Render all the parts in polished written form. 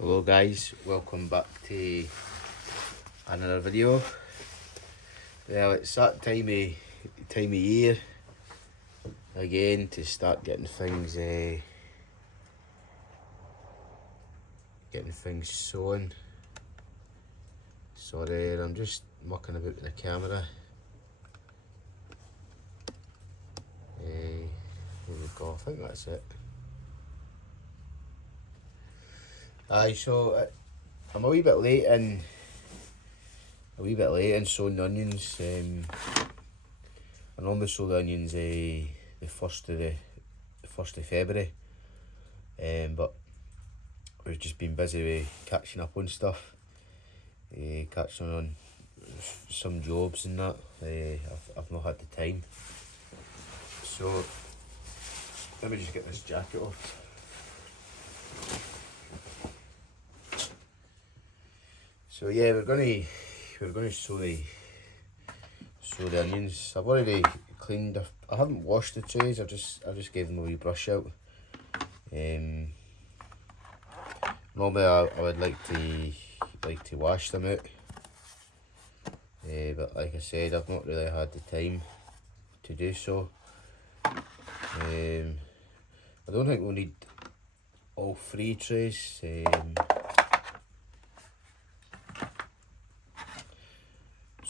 Hello guys, welcome back to another video. Well, it's that time of year again to start getting things sewing. Sorry, I'm just mucking about with the camera. Here we go, I think that's it. So I'm a wee bit late in sowing the onions. I normally sow the onions the first of February, but we've just been busy with catching up on stuff, catching on some jobs and that. I've not had the time. So let me just get this jacket off. So yeah, we're gonna sow the onions. I've already cleaned. I haven't washed the trays. I just gave them a wee brush out. Normally I would like to wash them out, but like I said, I've not really had the time to do so. I don't think we'll need all 3 trays.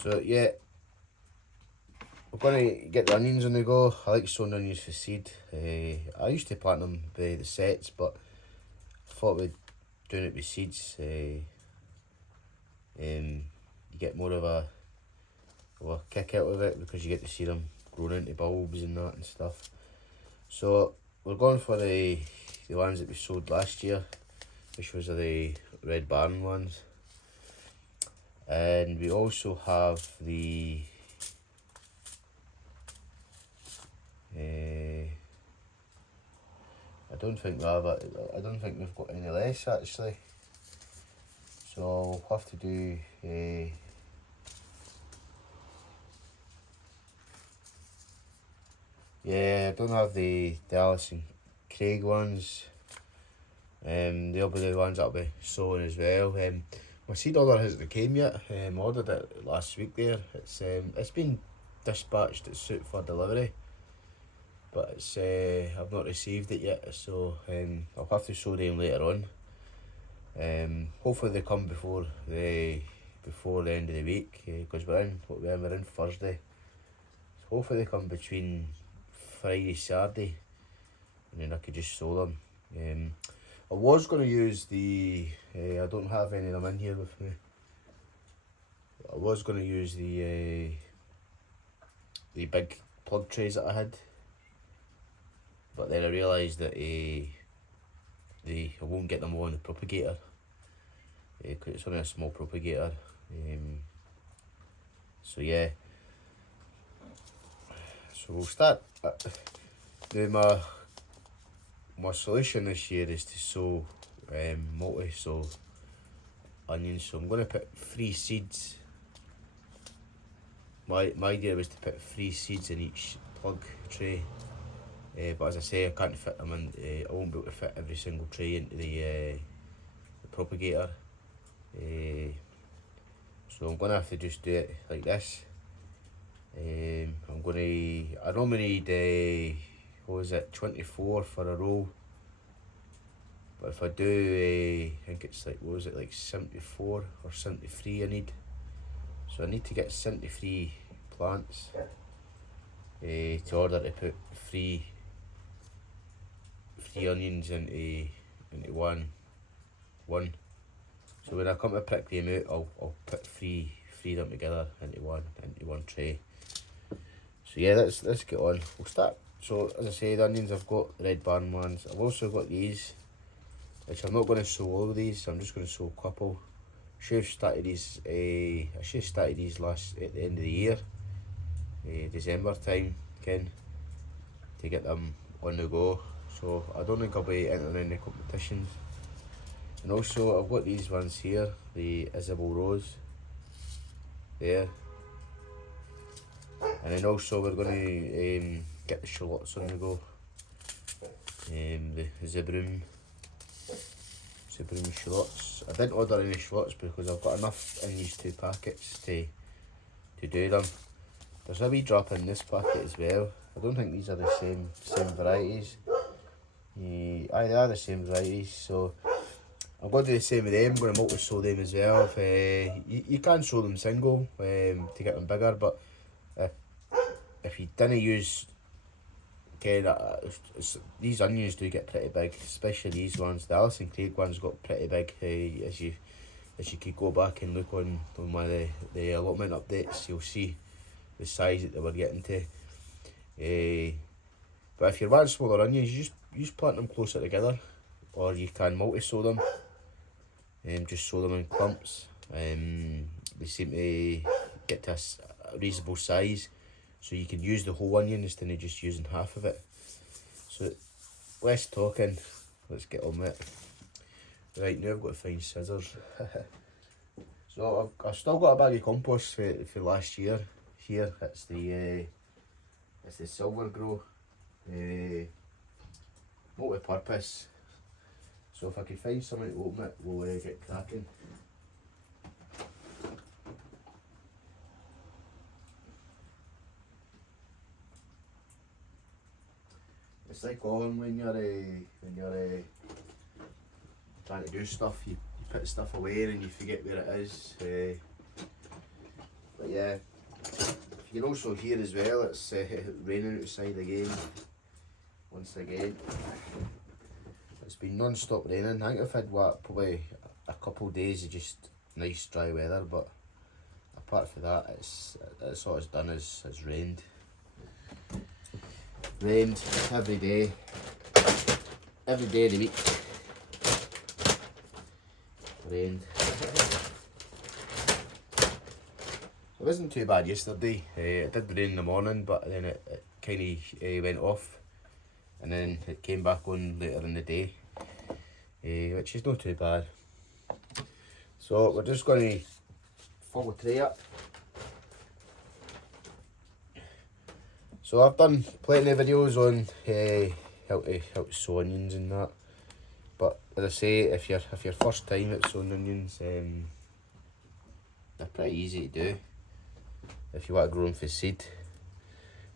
So yeah, we're going to get the onions on the go. I like sowing onions for seed. I used to plant them by the sets, but I thought with doing it with seeds, you get more of a kick out of it because you get to see them growing into bulbs and that and stuff. So we're going for the ones that we sowed last year, which was the Red Baron ones. And we also have the I don't think we've got any less actually. So we'll have to do yeah, I don't have the Alison Craig ones. They'll be the ones that'll be sowing as well. My seed order hasn't came yet. I ordered it last week there. It's been dispatched. It's out for delivery, but it's I've not received it yet. So I'll have to sow them later on. Hopefully they come before the end of the week, because we're in Thursday. So hopefully they come between Friday, Saturday, and then I could just sow them. I was going to use the, I don't have any of them in here with me. I was going to use the big plug trays that I had, but then I realised that I won't get them all in the propagator, because it's only a small propagator. So yeah, so we'll start. My solution this year is to sow multi-sow onions. So I'm going to put 3 seeds. My idea was to put 3 seeds in each plug tray, but as I say, I can't fit them in. I won't be able to fit every single tray into the propagator. So I'm going to have to just do it like this. I normally need 24 for a row, but if I do, I think it's like 74 or 73 I need. So I need to get 73 plants to order to put 3 onions into one. So when I come to prick them out, I'll put 3 of them together into one tray. So yeah, let's get on. We'll start. So as I say, the onions, I've got the Red Baron ones. I've also got these, which I'm not going to sow all of these. I'm just going to sow a couple. I should have started these at the end of the year, December time, to get them on the go. So I don't think I'll be entering any competitions. And also I've got these ones here, the Isabel Rose there. And then also we're going to get the shallots on the go, the to bring me shallots. I didn't order any shallots because I've got enough in these 2 packets to do them. There's a wee drop in this packet as well. I don't think these are the same varieties. Aye, they are the same varieties, so I'm going to do the same with them. I'm going to multi-sow them as well. You can sow them single to get them bigger, but if you didn't use, these onions do get pretty big, especially these ones. The Alison Craig ones got pretty big. As you could go back and look on one of the allotment updates, you'll see the size that they were getting to. But if you're wanting smaller onions, you just plant them closer together, or you can multi-sow them. Just sow them in clumps. They seem to get to a reasonable size, so you can use the whole onion instead of just using half of it. So less talking, let's get on with it. Right, now I've got to find scissors. So I've still got a bag of compost for last year. Here it's the silver grow, multi-purpose. So if I can find something to open it, we'll get cracking. It's like on when you're trying to do stuff, you put stuff away and you forget where it is. But yeah, you can also hear as well, it's raining outside again, once again. It's been non-stop raining. I think I've had probably a couple of days of just nice dry weather, but apart from that, that's all it's done is rained. Rained every day of the week. Rained. It wasn't too bad yesterday. It did rain in the morning, but then it kind of went off, and then it came back on later in the day, which is not too bad. So we're just going to fill the tray up. So I've done plenty of videos on how to sow onions and that, but as I say, if you're first time at sowing onions, they're pretty easy to do if you want to grow them for seed.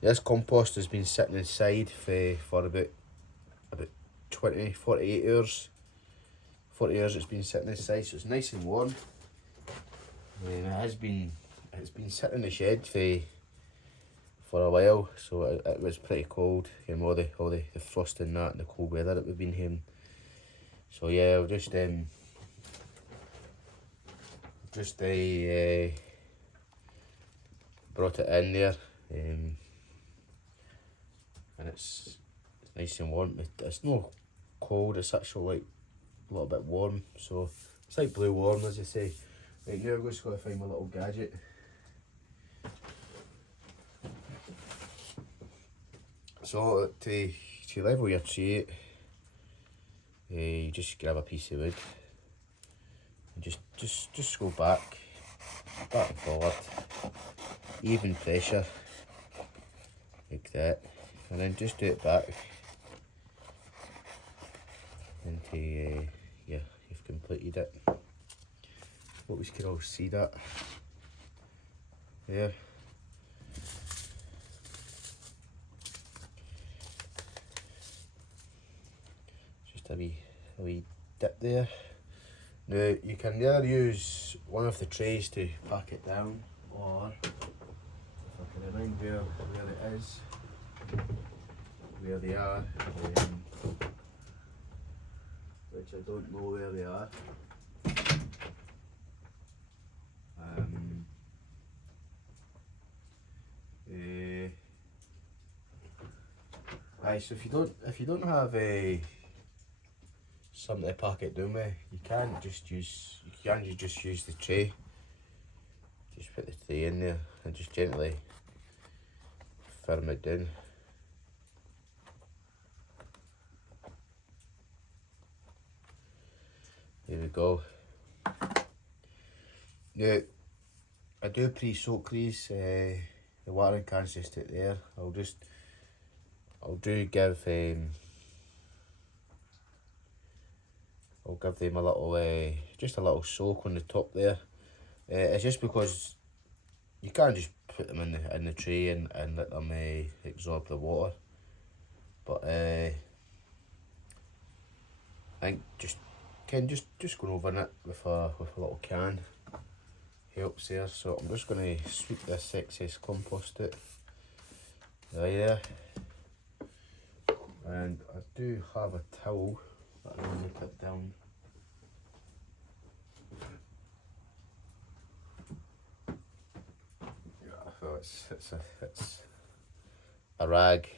This compost has been sitting inside for about 48 hours. 40 hours it's been sitting inside, so it's nice and warm. It's been sitting in the shed for a while, so it was pretty cold. All the frost and that and the cold weather that we've been having. So yeah, I've just brought it in there, and it's nice and warm. It's not cold, it's actually like a little bit warm, so it's like blue warm, as I say. Right, now I've just got to find my little gadget. So to level your tray, you just grab a piece of wood and just go back and forward, even pressure, like that, and then just do it back until you've completed it. Hope we can all see that there. Just a wee dip there. Now you can either use one of the trays to pack it down, or if I can remind where it is, where they are, which I don't know where they are. Aye, so if you don't have something to pack it down with, you can just use the tray. Just put the tray in there and just gently firm it down. There we go. Now, I do pre-soak these. The watering can's just out there. I'll do give I'll give them a little, just a little soak on the top there. It's just because you can't just put them in the tray and let them absorb the water. But I think just going over it with a little can helps there. So I'm just going to sweep this excess compost out there. And I do have a towel that I'm going to put down. So it's a rag,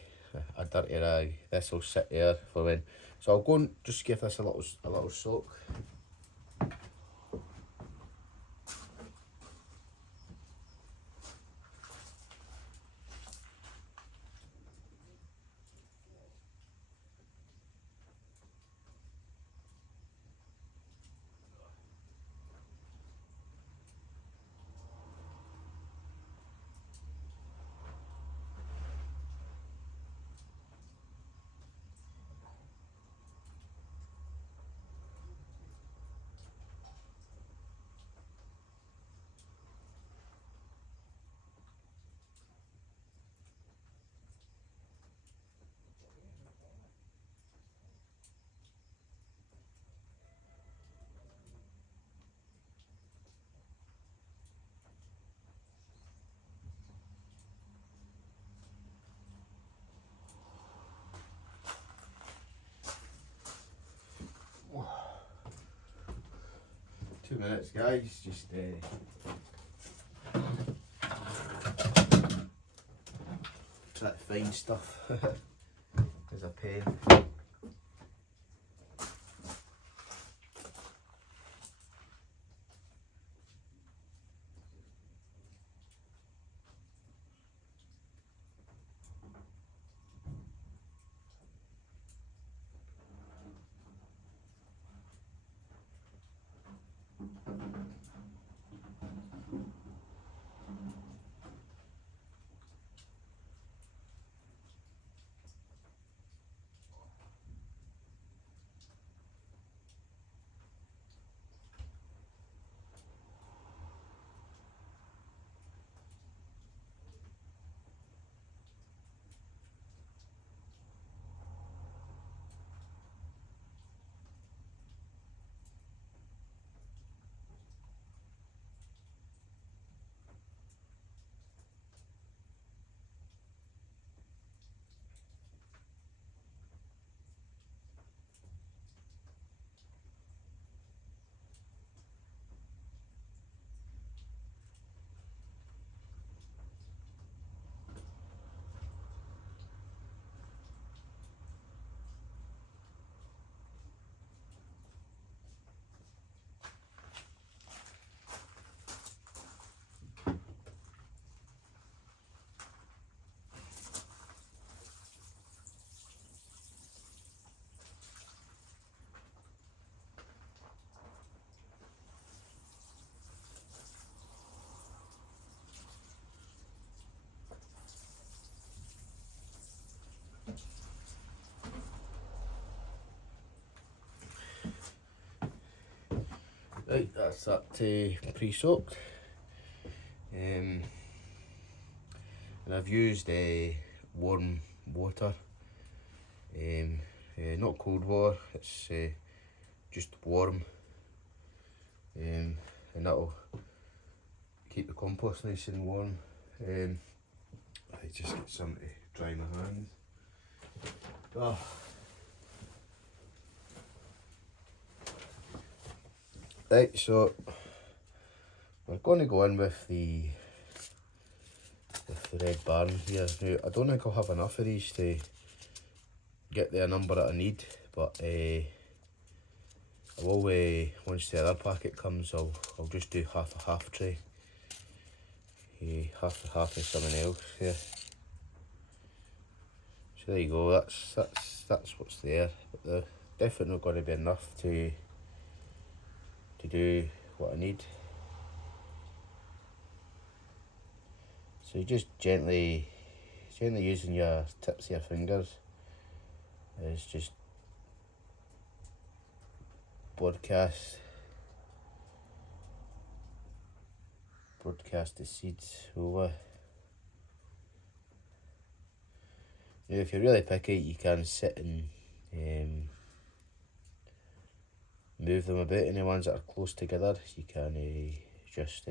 a dirty rag. This will sit there for when. So I'll go and just give this a little soak. Two minutes, guys. Just try to find stuff. There's a pen. Right, that's that pre-soaked. And I've used warm water, not cold water, it's just warm, and that'll keep the compost nice and warm. I just get some to dry my hands. Oh. Right, so we're going to go in with the red barn here. Now, I don't think I'll have enough of these to get the number that I need, but I will, once the other packet comes, I'll just do half tray. Half of something else here. So there you go, that's what's there. But they're definitely not going to be enough to do what I need. So you just gently using your tips of your fingers is just broadcast the seeds over. Now, if you're really picky, you can sit and move them about. Any ones that are close together, you can just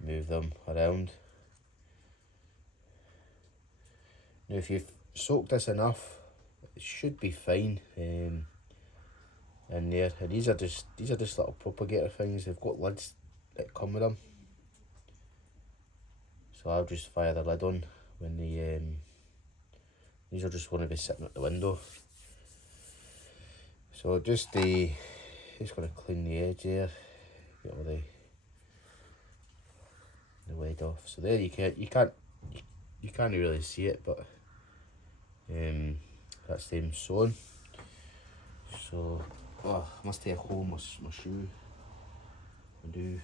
move them around. Now, if you've soaked this enough, it should be fine in there. And these are just little propagator things. They've got lids that come with them, so I'll just fire the lid on when these are just going to be sitting at the window. So just going to clean the edge there, get all the lead off. So there you can't really see it, but that's them sewing. So I must take home my shoe. I do.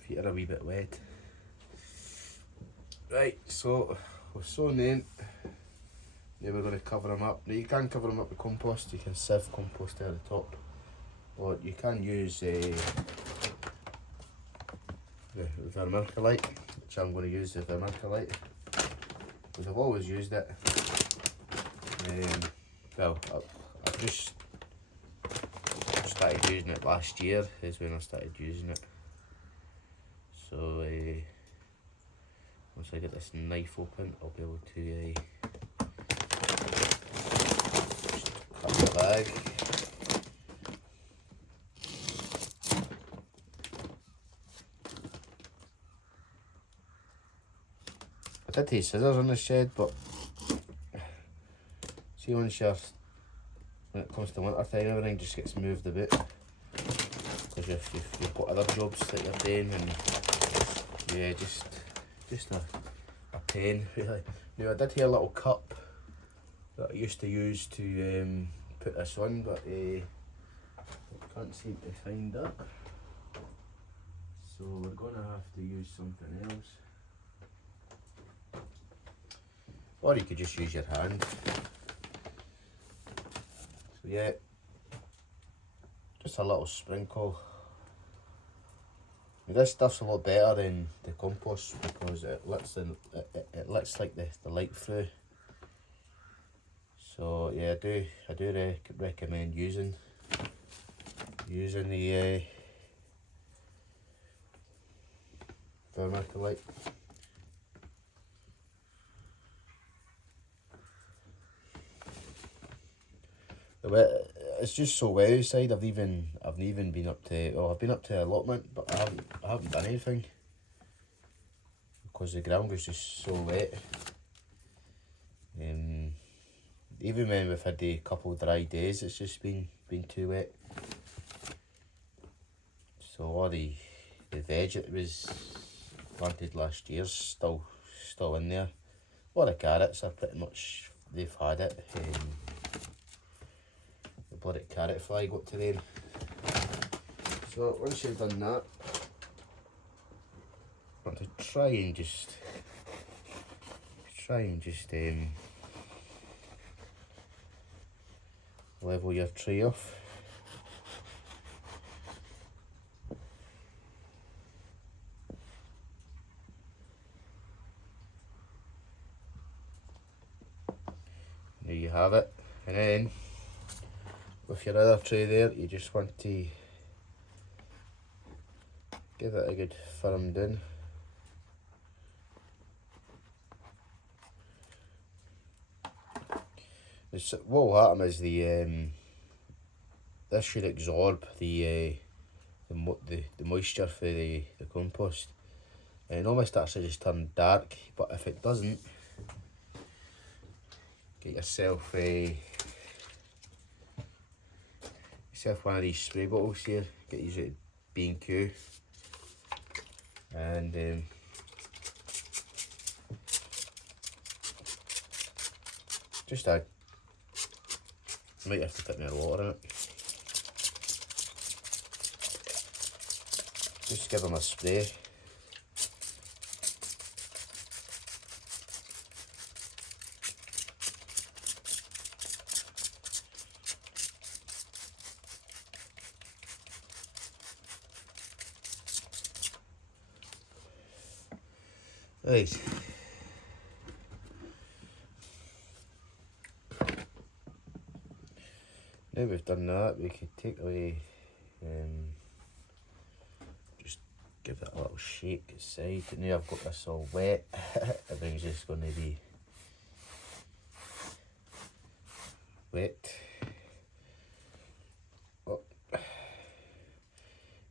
Feet are a wee bit wet. Right, so we're sewing in. Now we're going to cover them up. Now you can cover them up with compost. You can sieve compost there at the top, or you can use the vermiculite, which I'm going to use the vermiculite because I've always used it. Well, I've just started using it last year. Is when I started using it. So once I get this knife open, I'll be able to cut the bag. I did take scissors on the shed, but see, when it comes to winter time, everything just gets moved a bit because you've got other jobs that you're doing, and yeah, just a pain really. Now I did hear a little cup that I used to use to put this on, but I can't seem to find it, so we're gonna have to use something else, or you could just use your hand. So yeah, just a little sprinkle. Now, this stuff's a lot better than the compost because it lets like the light through. So yeah, I do recommend using the vermiculite. It's just so wet outside. I've even been up to, well, I've been up to allotment, but I haven't done anything because the ground was just so wet. Even when we've had a couple of dry days, it's just been too wet. So all the veg that was planted last year's still in there. All the carrots are pretty much, they've had it. The bloody carrot fly got to them. So once you've done that, I want to try and just level your tree off. There you have it, and then with your other tray there, you just want to give it a good firm down. What will happen is this should absorb the moisture for the compost, and it almost starts to just turn dark. But if it doesn't, get yourself one of these spray bottles here. Get these at B&Q, and just add. Might have to put more water in it. Just give them a spray. Right. Now we've done that, we could take away, just give that a little shake aside. Now I've got this all wet, everything's just going to be wet. Oh.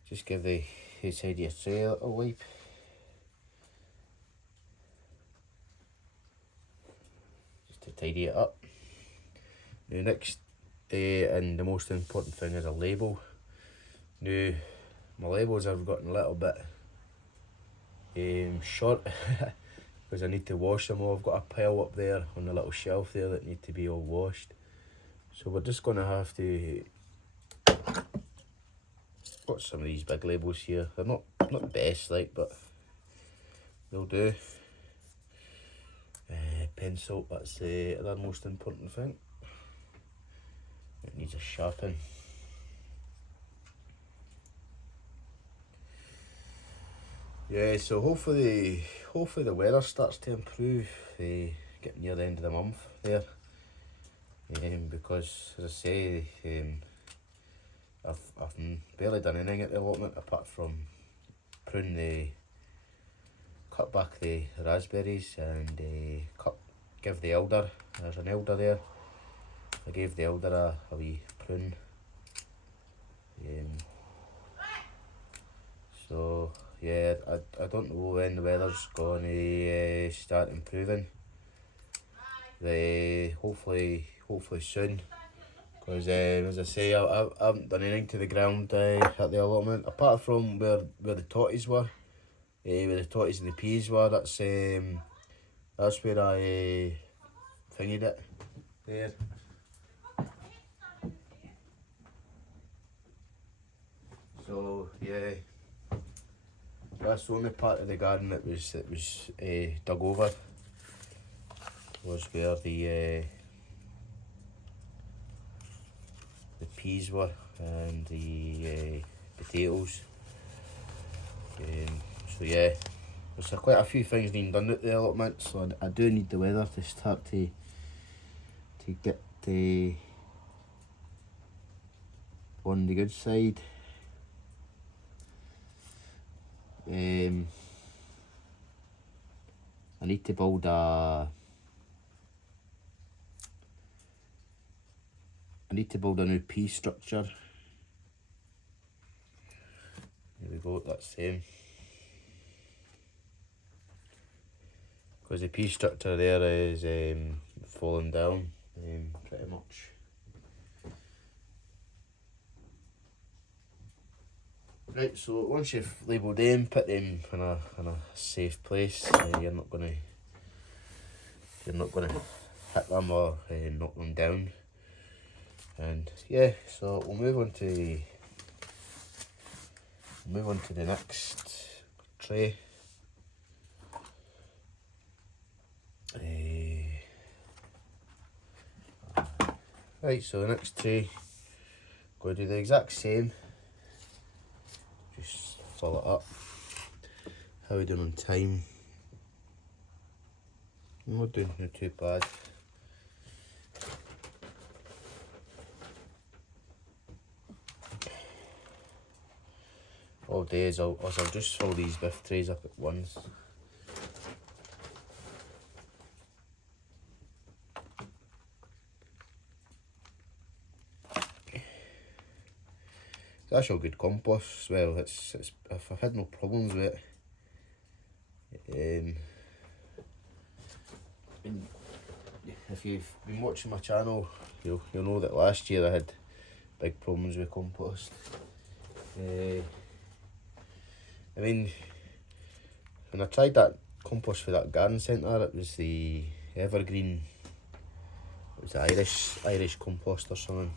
Just give the side of your tray a little wipe. Just to tidy it up. Now next, and the most important thing is a label. Now my labels have gotten a little bit short because I need to wash them all. I've got a pile up there on the little shelf there that need to be all washed. So we're just going to have to got some of these big labels here. They're not best like, but they'll do. Pencil, that's the other most important thing. It needs a sharpen. Yeah, so hopefully the weather starts to improve, getting near the end of the month there. Because as I say, I've barely done anything at the allotment apart from cut back the raspberries and give the elder. There's an elder there. I gave the elder a wee prune. So yeah, I don't know when the weather's going to start improving. Hopefully soon. Because as I say, I haven't done anything to the ground at the allotment apart from where the totties were, where the totties and the peas were. That's where I thingied it there. So yeah, that's the only part of the garden that was dug over. Was where the peas were and the potatoes. So yeah, there's quite a few things being done at the allotment, so I do need the weather to start to get on the good side. I need to build a new pea structure. There we go, that's same. Because the pea structure there is falling down pretty much. Right, so once you've labelled them, put them in a safe place. You're not gonna hit them or knock them down. And yeah, so we'll move on to the next tray. Right, so the next tray, going to do the exact same. Just fill it up. How are we doing on time? I'm not doing too bad. All days I'll just fill these biff trays up at once. It's actually good compost as well. I've had no problems with it. If you've been watching my channel, you'll know that last year I had big problems with compost. I mean, when I tried that compost for that garden centre, it was the evergreen. It was the Irish compost or something.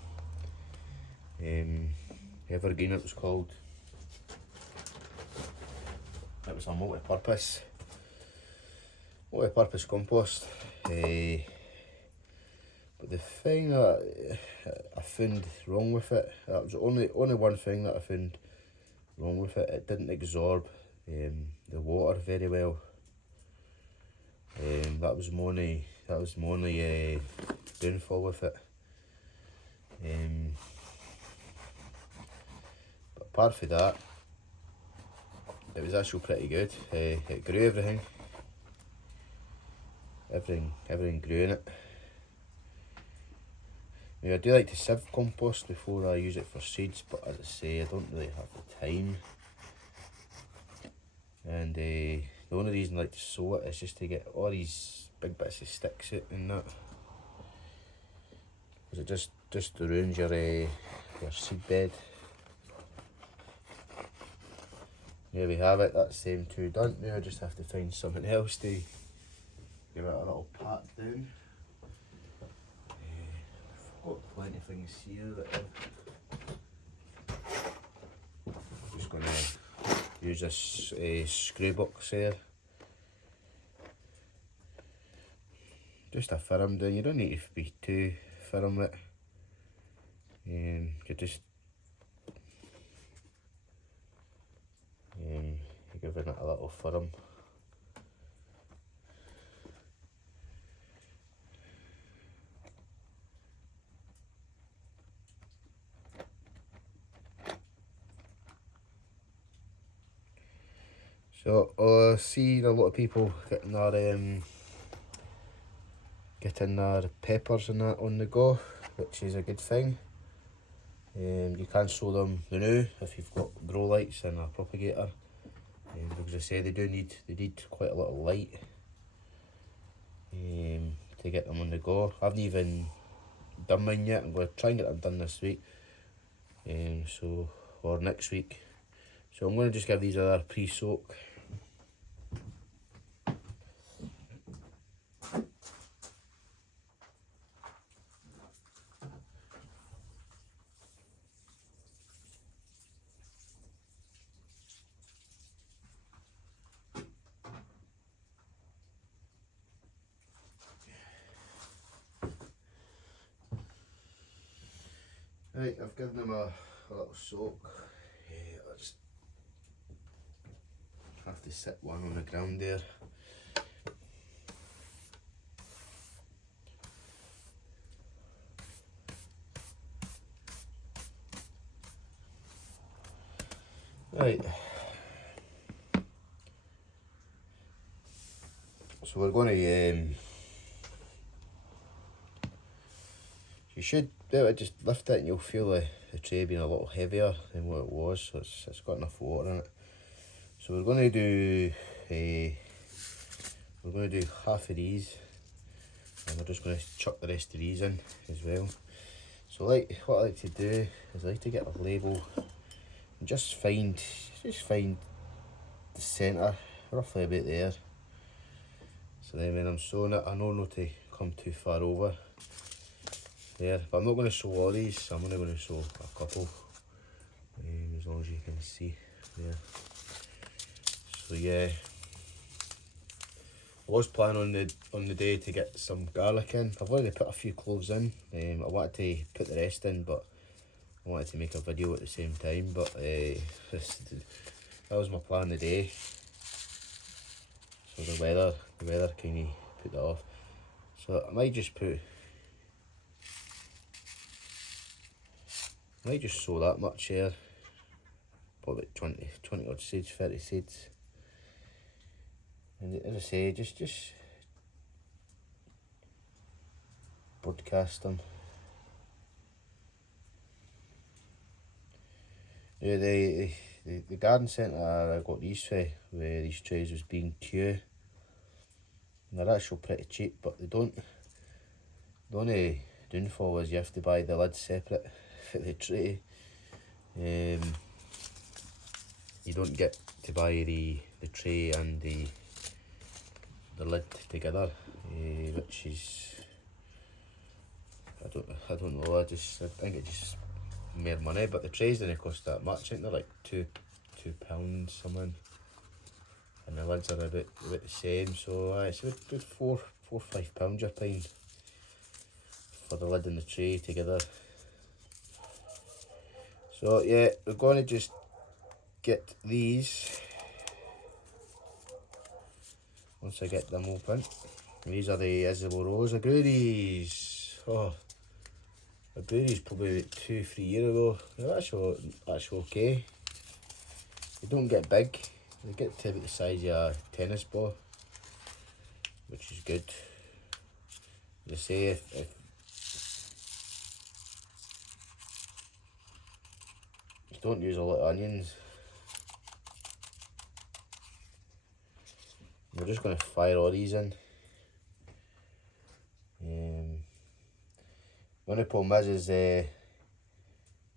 Evergreen it was called. It was a multi-purpose compost. But the thing that I found wrong with it, that was only one thing that I found wrong with it. It didn't absorb the water very well. That was my only downfall with it. But apart from that, it was actually pretty good. It grew everything. Everything grew in it. I mean, I do like to sieve compost before I use it for seeds, but as I say, I don't really have the time. And the only reason I like to sow it is just to get all these big bits of sticks out and that. Because it just ruins your seed bed. There we have it, that's them two done. Now I just have to find something else to give it a little pat down. I've got plenty of things here that I'm just going to use this screw box here. Just a firm down, you don't need to be too firm with it. You just you're giving it a little firm. So I see a lot of people getting their peppers and that on the go, which is a good thing. You can sow them now if you've got grow lights and a propagator, because I say they need quite a lot of light to get them on the go. I haven't even done mine yet. I'm going to try and get them done this week, or next week. So I'm going to just give these a pre-soak. Right, I've given them a little soak. I just have to sit one on the ground there. Right, so we're going to, you should be able to just lift it and you'll feel the tray being a little heavier than what it was, so it's got enough water in it. So we're going to do half of these, and we're just going to chuck the rest of these in as well. So what I like to do is I like to get a label and just find the centre, roughly about there. So then when I'm sewing it, I know not to come too far over there, but I'm not going to sew all these, so I'm only going to sew a couple, as long as you can see there. So yeah, I was planning on the day to get some garlic in. I've already put a few cloves in. I wanted to put the rest in, but I wanted to make a video at the same time, but that was my plan today. So the weather kind of put that off. So I might just sow that much here, probably 20 odd seeds, 30 seeds. And as I say, just broadcast them. Yeah, the garden centre I got these for, where these trays was B&Q. And they're actually pretty cheap, but the only downfall is you have to buy the lid separate for the tray. You don't get to buy the tray and the lid together, which is, I don't know. I think it's just more money, but the trays didn't cost that much. I think they're like £2 something, and the lids are about the same. So it's about £4 or £5 you're paying for the lid and the tray together. So yeah, we're going to just get these once I get them open. And these are the Isabel Rose. I grew these, I grew these probably about 2-3 years ago. They're actually okay. They don't get big. They get to about the size of a tennis ball, which is good. As I say, if you don't use a lot of onions, we're just going to fire all these in. One of the problems is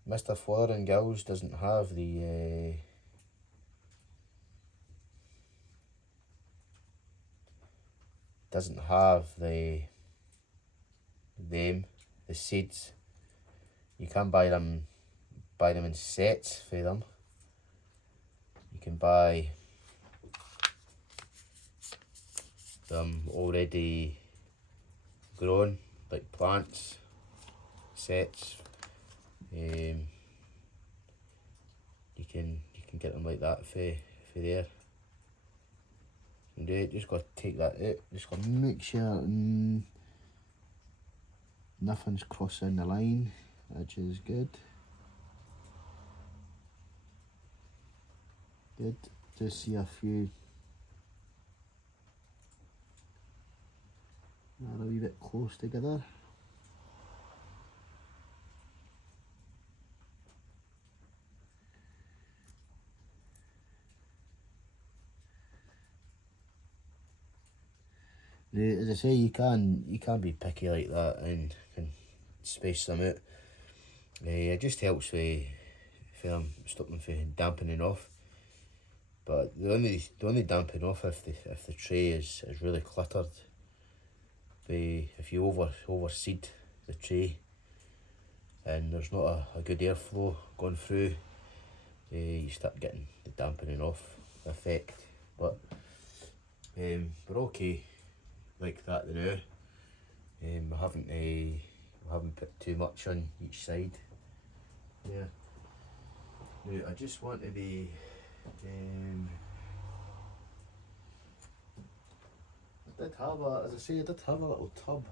Mr. Fother and Gills doesn't have the the seeds. You can buy them in sets for them. You can buy them already grown, like plants, sets. You can get them like that for there. And just got to take that out. Just got to make sure nothing's crossing the line, which is good. Good. Just see a few are a wee bit close together. As I say, you can be picky like that and can space them out. It just helps stop them from dampening off. But they only dampen off if the tray is really cluttered. If you overseed the tray and there's not a good airflow going through, you start getting the dampening off effect. But we're okay like that now. We haven't put too much on each side. Yeah. Now I just want to be I did have a little tub.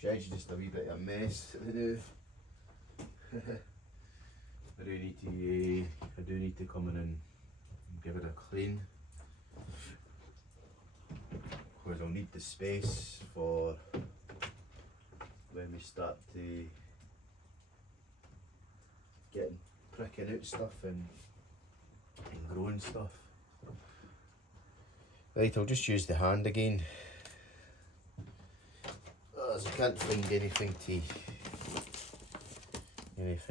Shed's just a wee bit of a mess to do. I do need to come in and give it a clean, because I'll need the space for when we start to pricking out stuff and growing stuff. Right, I'll just use the hand again, as I can't find anything to if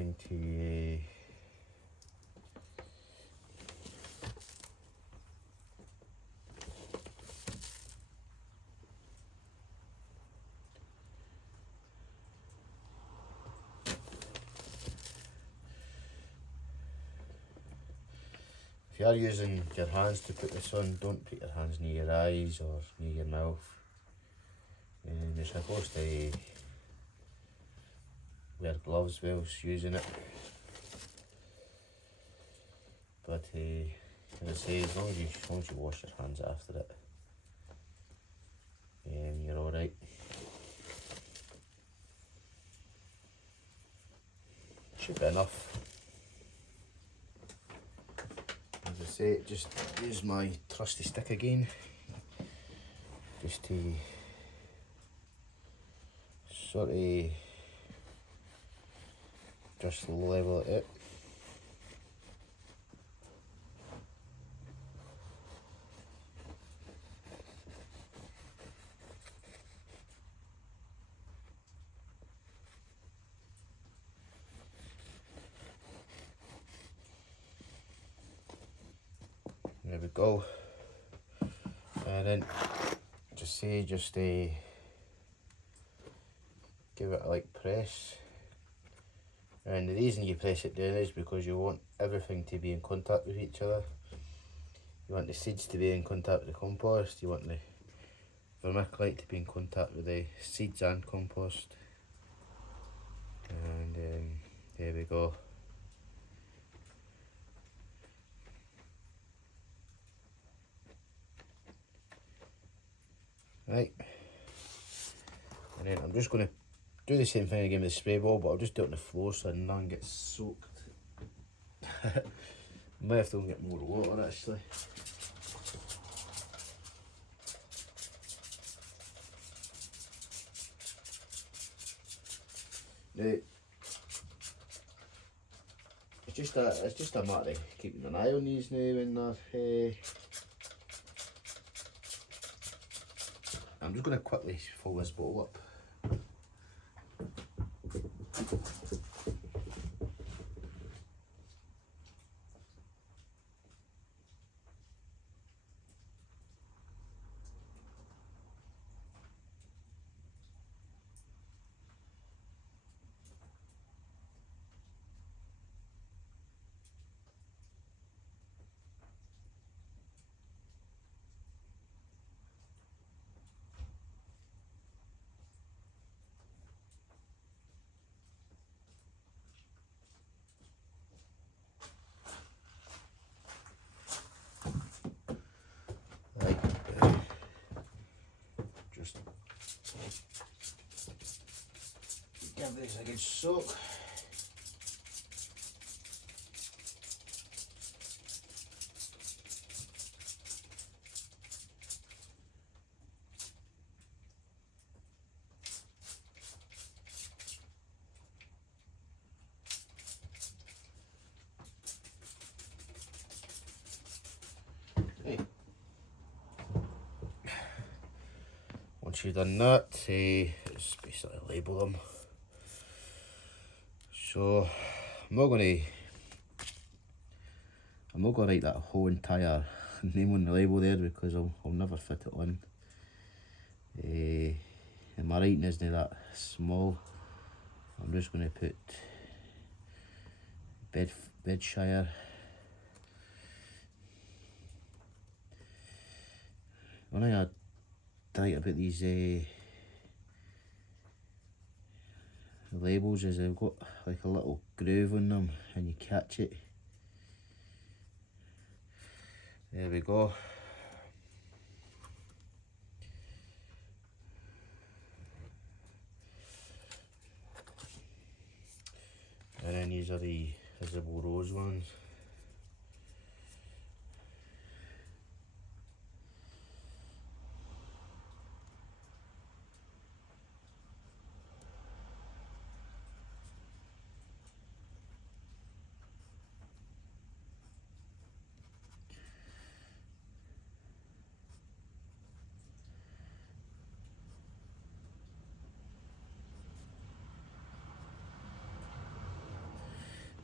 you are using your hands to put this on, don't put your hands near your eyes or near your mouth. And you're supposed to wear gloves whilst using it. But as I say, as long as you wash your hands after it, you're alright. Should be enough. As I say, just use my trusty stick again, just to sort of just level it out. There we go. And then just give it a light press. And the reason you press it down is because you want everything to be in contact with each other. You want the seeds to be in contact with the compost, you want the vermiculite to be in contact with the seeds and compost. And there we go. Right, and then I'm just going to do the same thing again with the spray ball, but I'll just do it on the floor so none gets soaked. Might have to go and get more water actually. Now, it's just a matter of keeping an eye on these now when they're. I'm just going to quickly fill this bottle up. Right, just give this a good soak. Once you've done that, just basically label them. So I'm not going to write that whole entire name on the label there because I'll never fit it on. And my writing isn't that small. I'm just going to put Bedshire. One thing I like about these labels is they've got like a little groove on them and you catch it. There we go. And then these are the visible rose ones.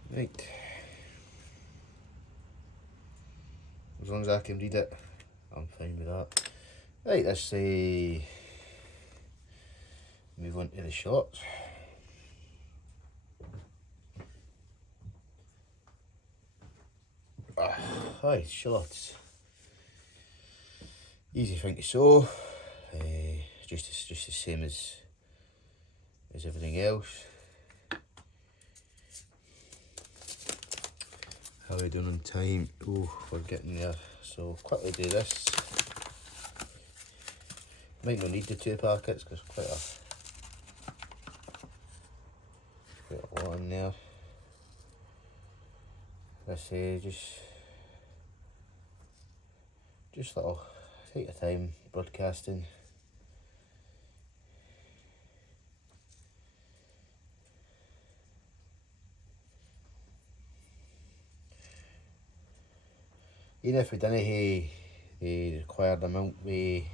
Right. As long as I can read it, I'm fine with that. Right, let's move on to the shallots. Hi, shallots. Easy thing to sow. Just the same as everything else. How are we doing on time? Oh, we're getting there. So quickly do this. Might not need the 2 packets because quite a lot in there. This just little take your time broadcasting. Even if we didn't have the required amount with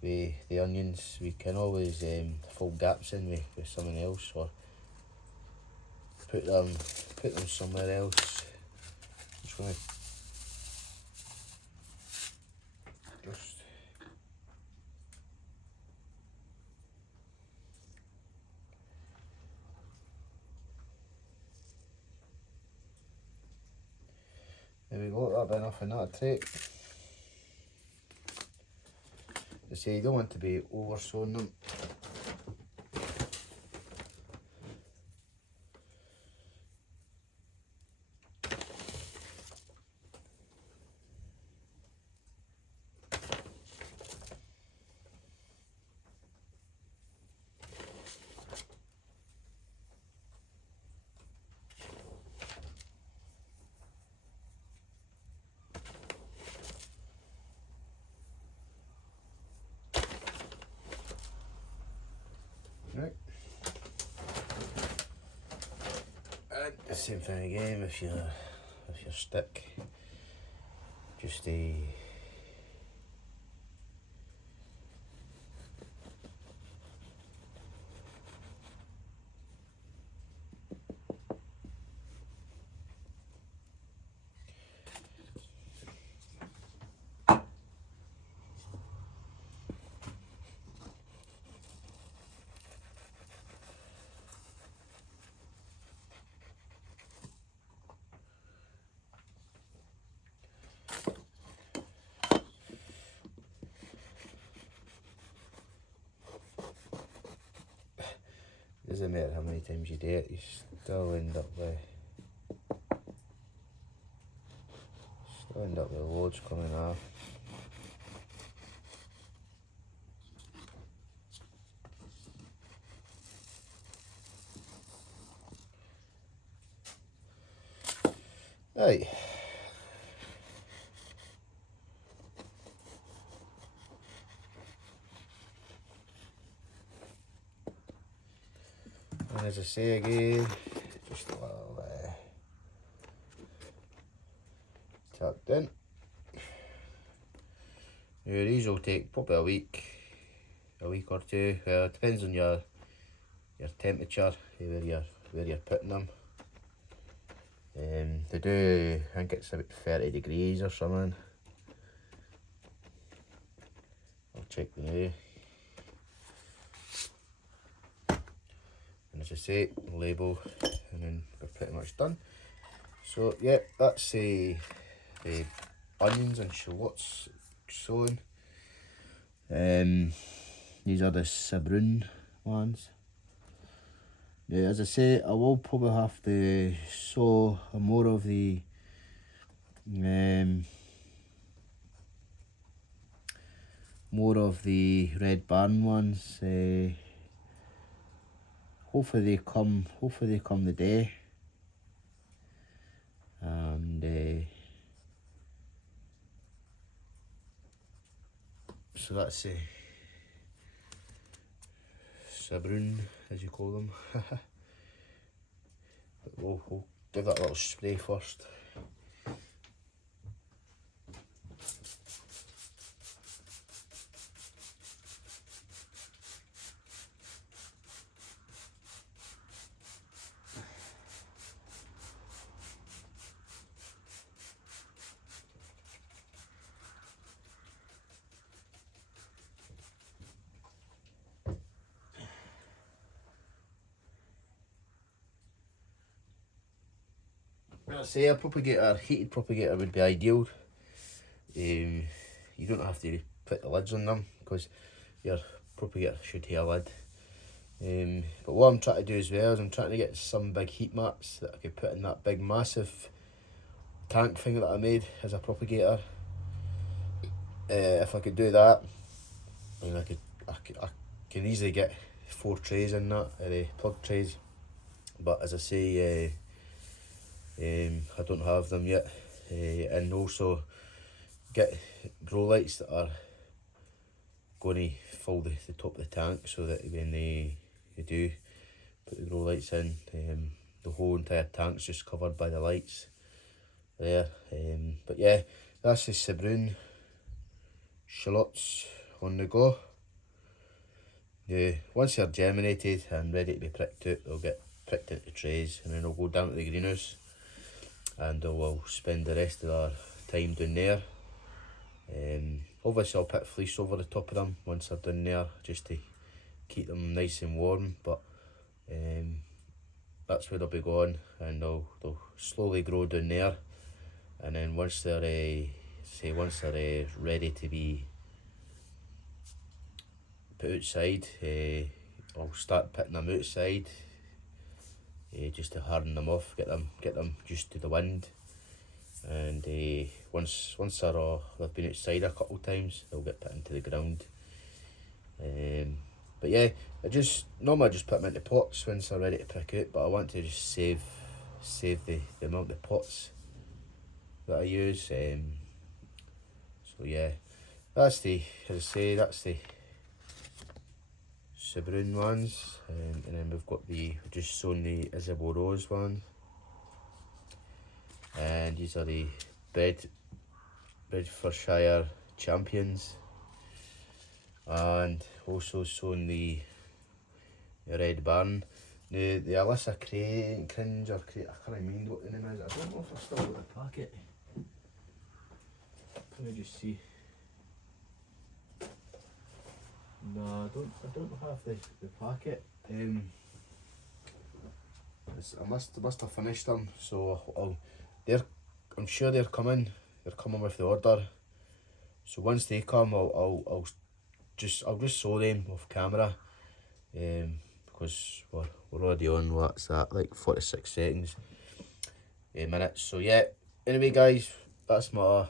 the onions, we can always fill gaps in with something else or put them somewhere else. Just gonna there we go, that'll be enough in that tray. I say you don't want to be over sowing them. Right. And the same thing again with your stick. Just doesn't matter how many times you do it, you still end up with loads coming off. Right. And as I say again, just a little tapped in. Now these will take probably a week or two. Well, it depends on your temperature, where you're putting them. They do, I think it's about 30 degrees or something. I'll check the now. And as I say, label, and then we're pretty much done. So yeah, that's the onions and shallots sowing. These are the sabroon ones. Now, as I say, I will probably have to sow more of the red barn ones. Hopefully they come today. And so that's sabroon, as you call them. But we'll give that a little spray first. I say a heated propagator would be ideal. You don't have to put the lids on them because your propagator should have a lid. But what I'm trying to do as well is I'm trying to get some big heat mats that I could put in that big massive tank thing that I made as a propagator. If I could do that, then I can easily get 4 trays in that, plug trays. But as I say, I don't have them yet, and also get grow lights that are going to fill the top of the tank, so that when you do put the grow lights in, the whole entire tank's just covered by the lights there. But yeah, that's the sabroon shallots on the go. Once they're germinated and ready to be pricked out, they'll get pricked into trays, and then they'll go down to the greenhouse, and we'll spend the rest of our time down there. Obviously I'll put fleece over the top of them once they're down there, just to keep them nice and warm, but that's where they'll be going, and they'll slowly grow down there, and then once they're ready to be put outside. I'll start putting them outside, just to harden them off, get them used to the wind. And once they've been outside a couple of times, they'll get put into the ground. But yeah, normally I just put them into pots once they're ready to prick out, but I want to just save the amount of pots that I use. So yeah, that's the, as I say, that's the Sabroon ones, and then we've just sown the Isabeau Rose ones, and these are the Bedfordshire Champions, and also sown the Red Barn. The Alyssa Cringe or I can't mind what the name is. I don't know if I still got the packet. Let me just see. No, I don't have the packet. I must have finished them, so I'm sure they're coming. They're coming with the order. So once they come, I'll just show them off camera. Because we're already on, what's that, like 46 seconds minutes. So yeah. Anyway, guys, that's my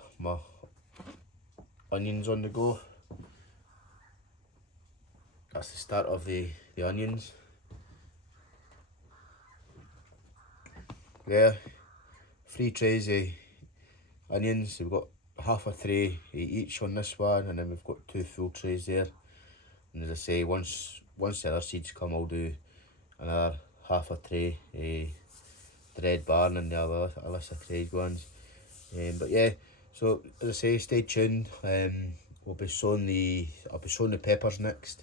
onions on the go. That's the start of the onions. Yeah, 3 trays of onions. We've got half a tray each on this one, and then we've got 2 full trays there. And as I say, once the other seeds come, I'll do another half a tray, the Red Barn and the other Alyssa Craig ones. But yeah, so as I say, stay tuned. I'll be sowing the peppers next.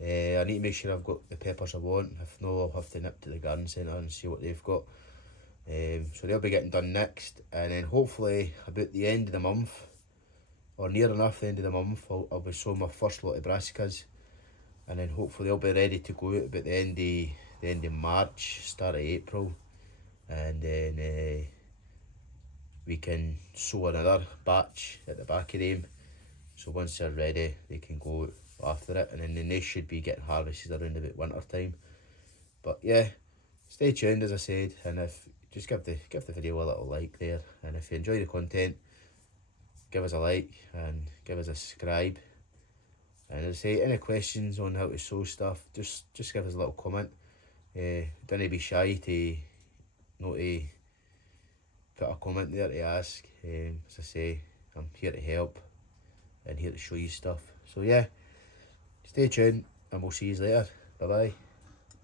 I need to make sure I've got the peppers I want. If not, I'll have to nip to the garden centre and see what they've got. So they'll be getting done next, and then hopefully about the end of the month, or near enough the end of the month, I'll be sowing my first lot of brassicas, and then hopefully they'll be ready to go out about the end of March, start of April, and then we can sow another batch at the back of them. So once they're ready, they can go out after it, and then they should be getting harvested around about winter time. But yeah, stay tuned as I said, and if just give the video a little like there, and if you enjoy the content, give us a like and give us a subscribe. And as I say, any questions on how to sow stuff, just give us a little comment. Don't be shy to put a comment there to ask. As I say, I'm here to help and here to show you stuff. So yeah, stay tuned and we'll see you later. Bye bye.